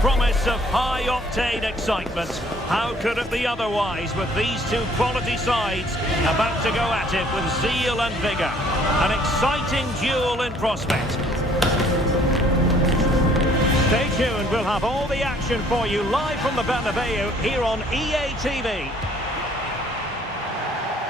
promise of high-octane excitement. How could it be otherwise with these two quality sides about to go at it with zeal and vigour? An exciting duel in prospect. Stay tuned, we'll have all the action for you live from the Bernabeu here on EA TV.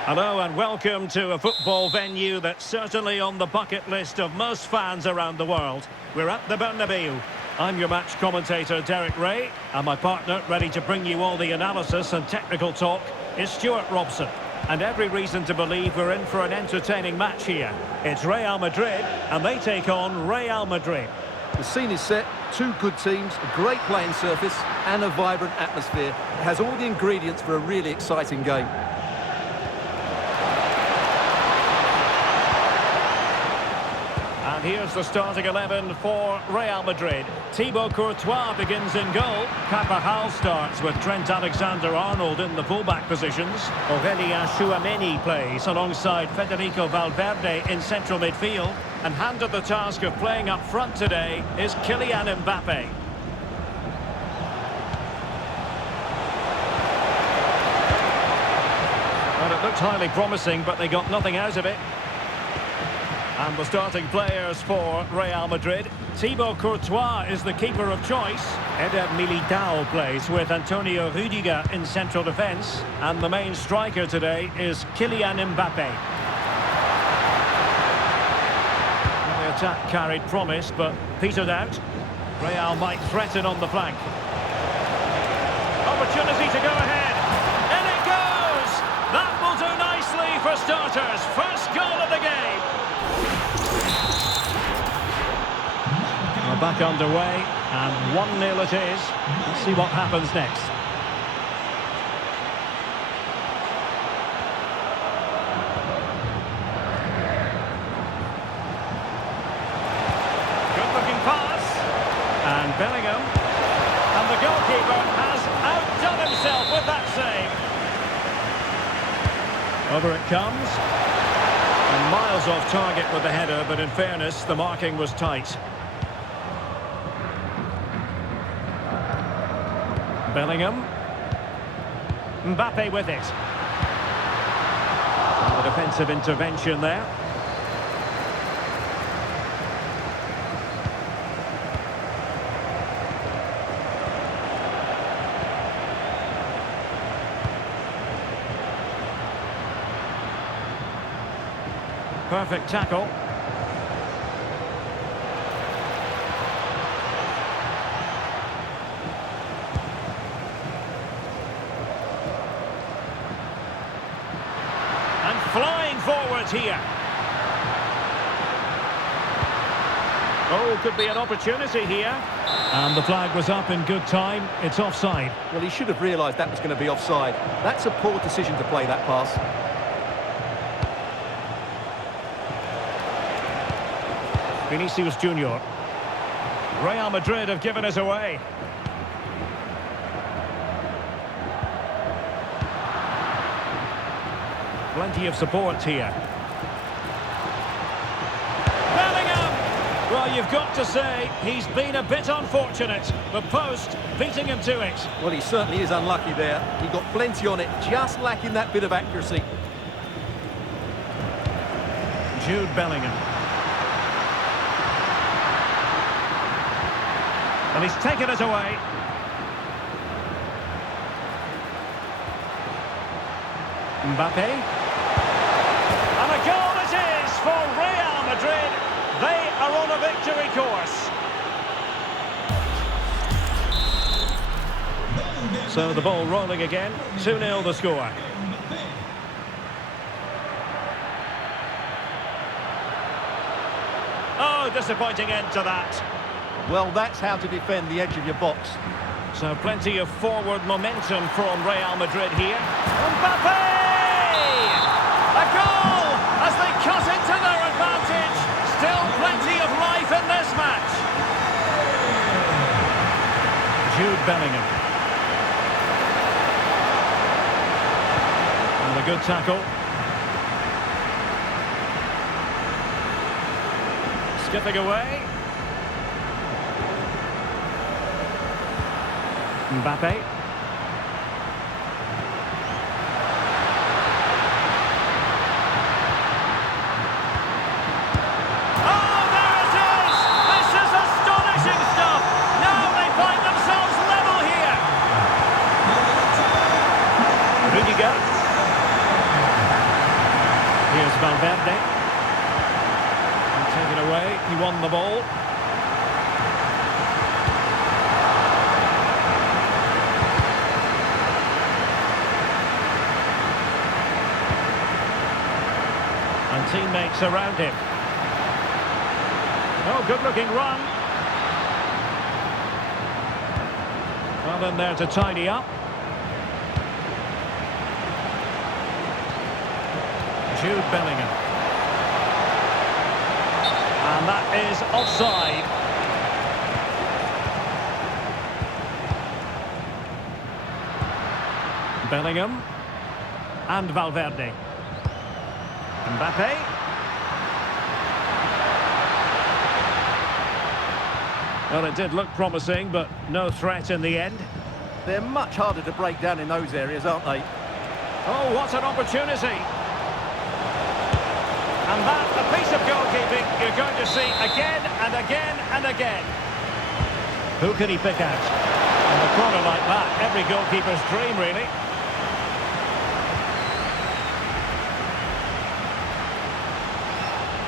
Hello and welcome to a football venue that's certainly on the bucket list of most fans around the world. We're at the Bernabeu. I'm your match commentator Derek Ray, and my partner ready to bring you all the analysis and technical talk is Stuart Robson. And every reason to believe we're in for an entertaining match here. It's Real Madrid and they take on Real Madrid. The scene is set, two good teams, a great playing surface and a vibrant atmosphere. It has all the ingredients for a really exciting game. And here's the starting 11 for Real Madrid. Thibaut Courtois begins in goal. Carvajal starts with Trent Alexander-Arnold in the fullback positions. Aurelien Tchouameni plays alongside Federico Valverde in central midfield. And handed the task of playing up front today is Kylian Mbappe. Well, it looked highly promising, but they got nothing out of it. And the starting players for Real Madrid. Thibaut Courtois is the keeper of choice. Eder Militao plays with Antonio Rudiger in central defence. And the main striker today is Kylian Mbappe. Well, the attack carried promise, but petered out. Real might threaten on the flank. Opportunity to go ahead. In it goes! That will do nicely for starters. First goal of the game. We're back underway, and 1-0 it is. Let's see what happens next. Good-looking pass. And Bellingham. And the goalkeeper has outdone himself with that save. Over it comes. And miles off target with the header, but in fairness, the marking was tight. Bellingham. Mbappe with it. And the defensive intervention there. Perfect tackle. Flying forwards here. Oh, could be an opportunity here. And the flag was up in good time. It's offside. Well, he should have realised that was going to be offside. That's a poor decision to play that pass. Vinicius Junior. Real Madrid have given us away. Plenty of support here. Bellingham! Well, you've got to say, he's been a bit unfortunate. The post beating him to it. Well, he certainly is unlucky there. He got plenty on it, just lacking that bit of accuracy. Jude Bellingham. And he's taken it away. Mbappe. And a goal it is for Real Madrid. They are on a victory course. So the ball rolling again. 2-0 the score. Oh, disappointing end to that. Well, that's how to defend the edge of your box. So plenty of forward momentum from Real Madrid here. Mbappe! A goal as they cut into their advantage. Still plenty of life in this match. Jude Bellingham. And a good tackle. Skipping away. Mbappe. Oh, there it is! This is astonishing stuff! Now they find themselves level here! Rudiger. Here's Valverde. Taken away, he won the ball. And teammates around him. Oh, good-looking run. Well, in there to tidy up. Jude Bellingham. And that is offside. Bellingham. And Valverde. Mbappe. Well, it did look promising, but no threat in the end. They're much harder to break down in those areas, aren't they? Oh, what an opportunity. And that, a piece of goalkeeping you're going to see again and again and again. Who can he pick out? And a corner like that, every goalkeeper's dream, really.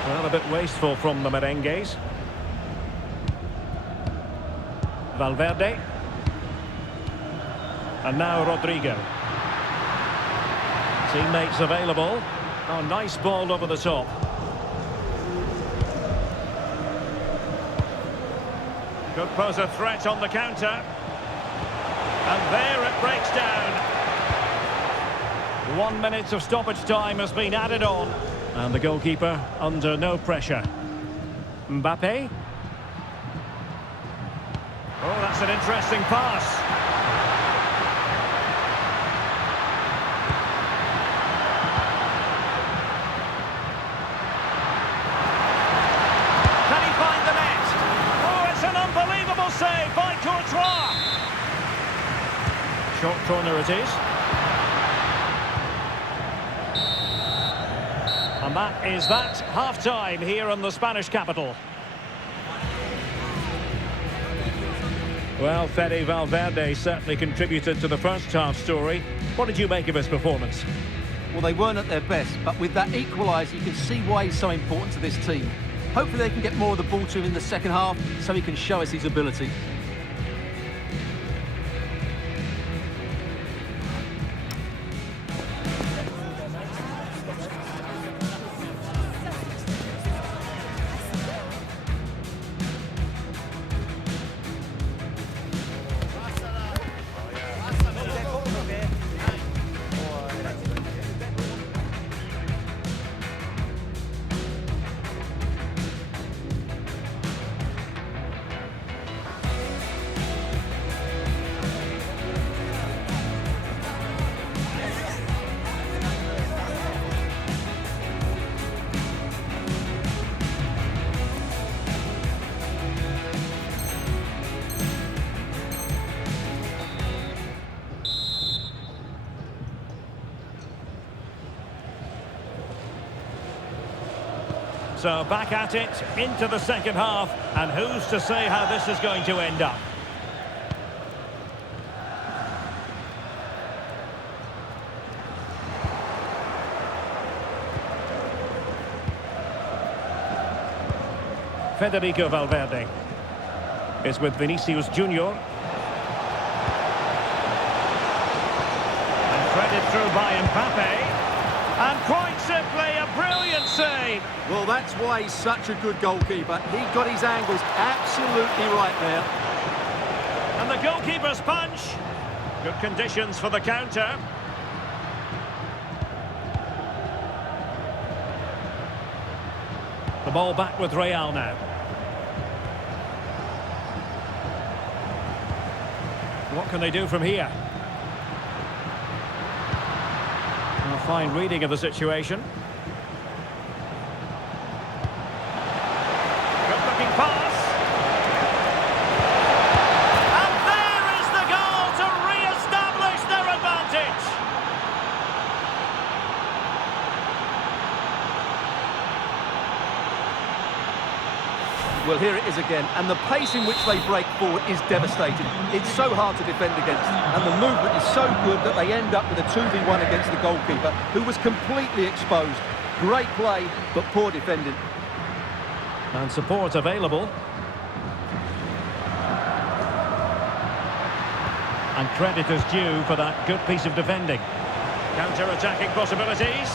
Well, a bit wasteful from the merengues. Valverde. And now Rodrigo. Teammates available. Oh, nice ball over the top. Could pose a threat on the counter. And there it breaks down. 1 minute of stoppage time has been added on. And the goalkeeper under no pressure. Mbappe. Oh, that's an interesting pass. Can he find the net? Oh, it's an unbelievable save by Courtois. Short corner it is. And that is that. Half-time here in the Spanish capital. Well, Fede Valverde certainly contributed to the first half story. What did you make of his performance? Well, they weren't at their best, but with that equaliser, you can see why he's so important to this team. Hopefully they can get more of the ball to him in the second half so he can show us his ability. So back at it, into the second half, and who's to say how this is going to end up? Federico Valverde is with Vinicius Junior. And threaded through by Mbappe. And quite simply, a brilliant save. Well, that's why he's such a good goalkeeper. He got his angles absolutely right there. And the goalkeeper's punch. Good conditions for the counter. The ball back with Real now. What can they do from here? A fine reading of the situation. Good-looking pass. And there is the goal Well, here it is again, and the pace in which they break forward is devastating. It's so hard to defend against, and the movement is so good that they end up with a 2v1 against the goalkeeper, who was completely exposed. Great play, but poor defending. And support available. And credit is due for that good piece of defending. Counter-attacking possibilities.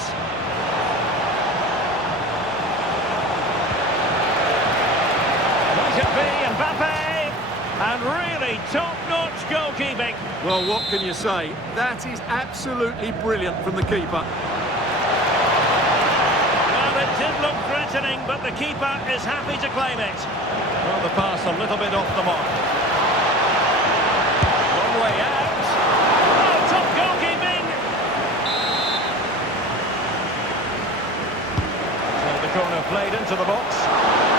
Might it be Mbappe? And really top-notch goalkeeping. Well, what can you say? That is absolutely brilliant from the keeper. Well, it did look threatening, but the keeper is happy to claim it. Well, the pass a little bit off the mark. Long way out. Oh, top goalkeeping! So the corner played into the box.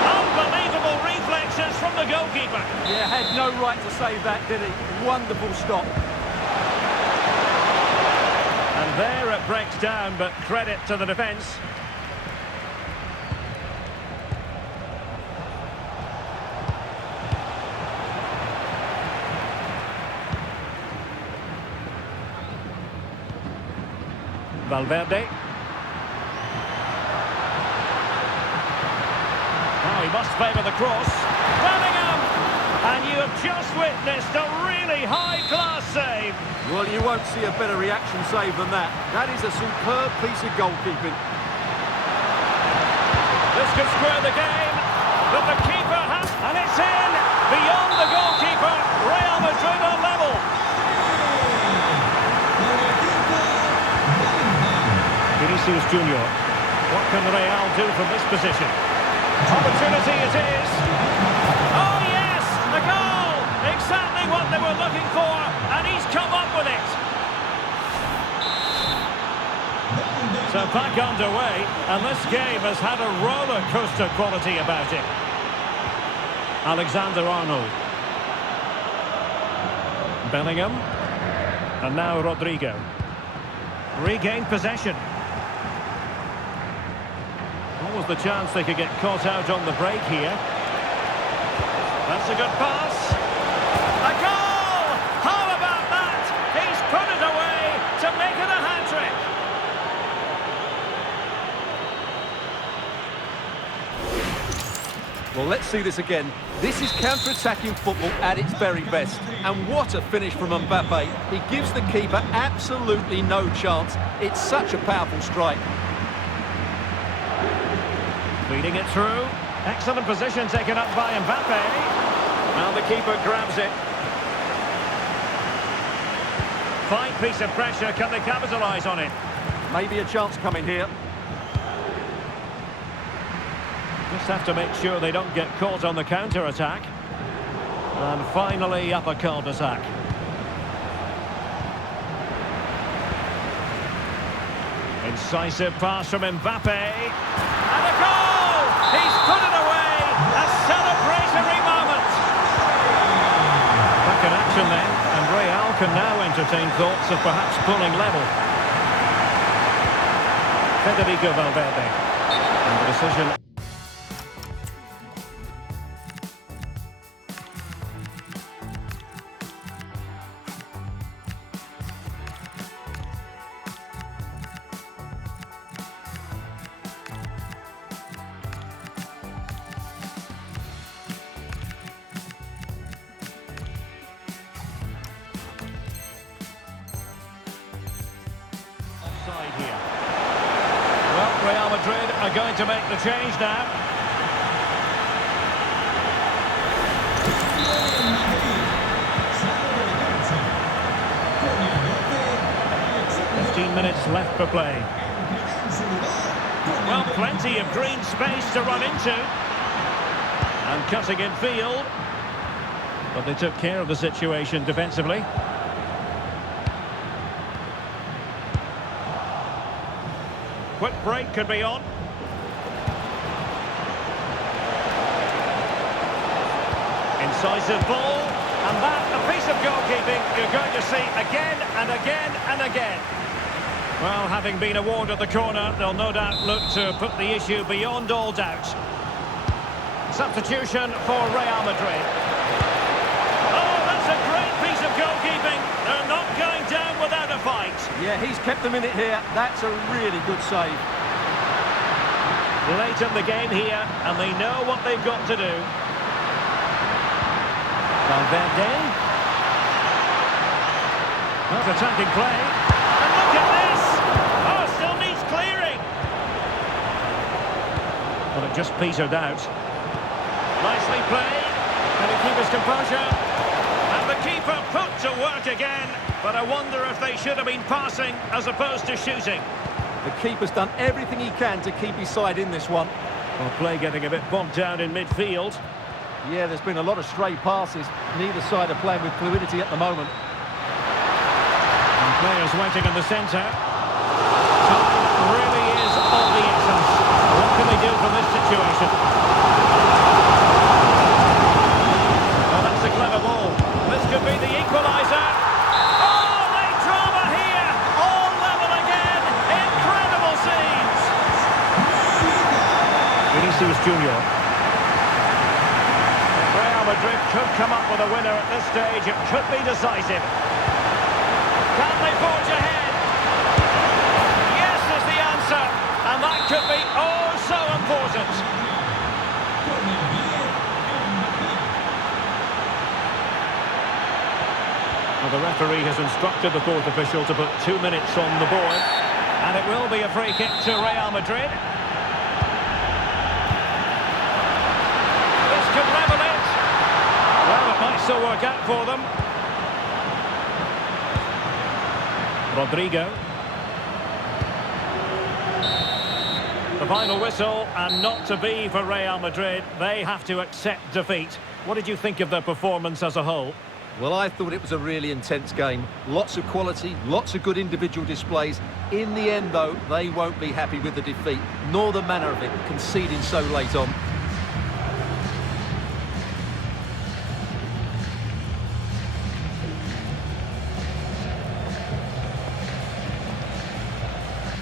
Unbelievable reflexes from the goalkeeper. Yeah, had no right to save that, did he? Wonderful stop. And there it breaks down, but credit to the defence. Valverde. Oh, he must favour the cross. Bellingham! And you have just witnessed a really high-class save. Well, you won't see a better reaction save than that. That is a superb piece of goalkeeping. This could square the game, but the keeper has... And it's in! Beyond the goalkeeper, Real Madrid are level. Vinicius Junior. What can Real do from this position? Opportunity it is. Oh yes, a goal! Exactly what they were looking for, and he's come up with it. So back underway, and this game has had a roller coaster quality about it. Alexander-Arnold. Bellingham. And now Rodrigo. Regained possession. What was the chance they could get caught out on the break here? That's a good pass. A goal! How about that? He's put it away to make it a hat-trick. Well, let's see this again. This is counter-attacking football at its very best. And what a finish from Mbappe. He gives the keeper absolutely no chance. It's such a powerful strike. Feeding it through. Excellent position taken up by Mbappe. Now the keeper grabs it. Fine piece of pressure. Can they capitalise on it? Maybe a chance coming here. Just have to make sure they don't get caught on the counter-attack. And finally up a cul-de-sac. Incisive pass from Mbappe. And a goal! He's put it away! A celebratory moment! Back in action then, and Real can now entertain thoughts of perhaps pulling level. Federico Valverde. And the decision... Here. Well, Real Madrid are going to make the change now. Minutes left for play. Well, plenty of green space to run into. And cutting in field. But they took care of the situation defensively. Quick break could be on. Incisive ball. And that, a piece of goalkeeping you're going to see again and again and again. Well, having been awarded the corner, they'll no doubt look to put the issue beyond all doubt. Substitution for Real Madrid. Oh, that's a great piece of goalkeeping. They're not going down without a fight. Yeah, he's kept them in it here. That's a really good save. Late in the game here, and they know what they've got to do. Valverde. That's attacking play. And look at this! Oh, still needs clearing. Well, it just petered out. Nicely played. Can he keep his composure? And the keeper put to work again. But I wonder if they should have been passing as opposed to shooting. The keeper's done everything he can to keep his side in this one. Well, play getting a bit bogged down in midfield. Yeah, there's been a lot of stray passes. Neither side are playing with fluidity at the moment. And players waiting in the centre. Time really is of the essence. What can they do from this situation? Oh, that's a clever ball. This could be the equaliser. Oh, late drama here. All level again. Incredible scenes. Vinicius Junior. Real Madrid could come up with a winner at this stage. It could be decisive. Can they forge ahead? Yes is the answer. And that could be oh so important. Well, the referee has instructed the fourth official to put 2 minutes on the board. And it will be a free kick to Real Madrid. This could level it. Well, it might still work out for them. Rodrigo. The final whistle, and not to be for Real Madrid. They have to accept defeat. What did you think of their performance as a whole? Well, I thought it was a really intense game. Lots of quality, lots of good individual displays. In the end, though, they won't be happy with the defeat, nor the manner of it, conceding so late on.